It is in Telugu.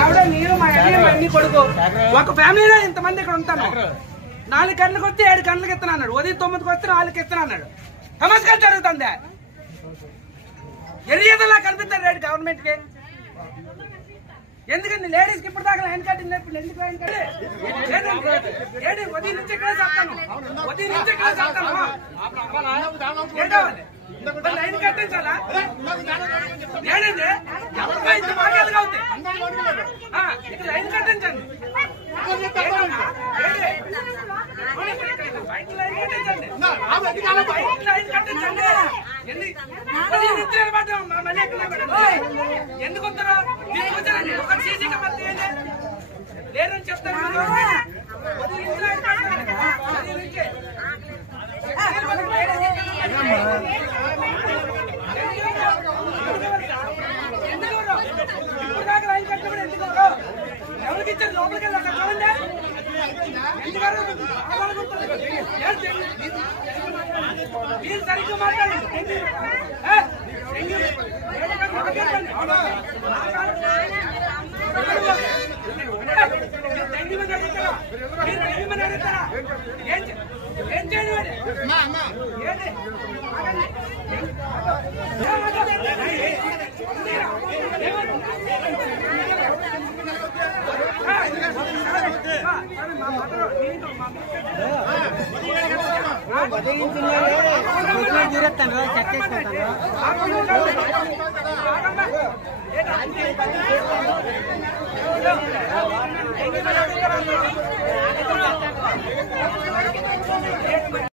ఆవిడ నేను మా అన్ని కొడుకు ఒక ఫ్యామిలీలో ఇంతమంది ఇక్కడ ఉంటాను. 4 గంటలకు వస్తే 7 గంటలకు ఇస్తాను అన్నాడు. ఉదయం 9కి వస్తే 4కి ఇస్తాను అన్నాడు. నమస్కారం జరుగుతుంది. ఎరియదలా కనిపిస్తారు రేటు గవర్నమెంట్ కి. ఎందుకండి లేడీస్ కి ఇప్పుడు దాకా లైన్ కట్టింది ఎందుకు లైన్ కట్టి ఉదయం నుంచి ఇక్కడ చెప్తాను. ఉదయం నుంచి ఇక్కడ చెప్తాను. ఏం కావాలి లైన్ కట్టించాలా? ఏడండి ఎవరికో ఇంత మార్గాలుగా ఉంది. ఇక్కడ లైన్ కట్టించండి. ఎందుకు వస్తారో లేరని చెప్తారు. ఇప్పుడు దాకా లైన్ కట్టబడి ఎందుకు ఎవరికి ఇచ్చారు? లోపలికి వెళ్ళి అక్కడ చూడండి. మీరు సరిగ్గా మాట్లాడండి. ఏం చేయండి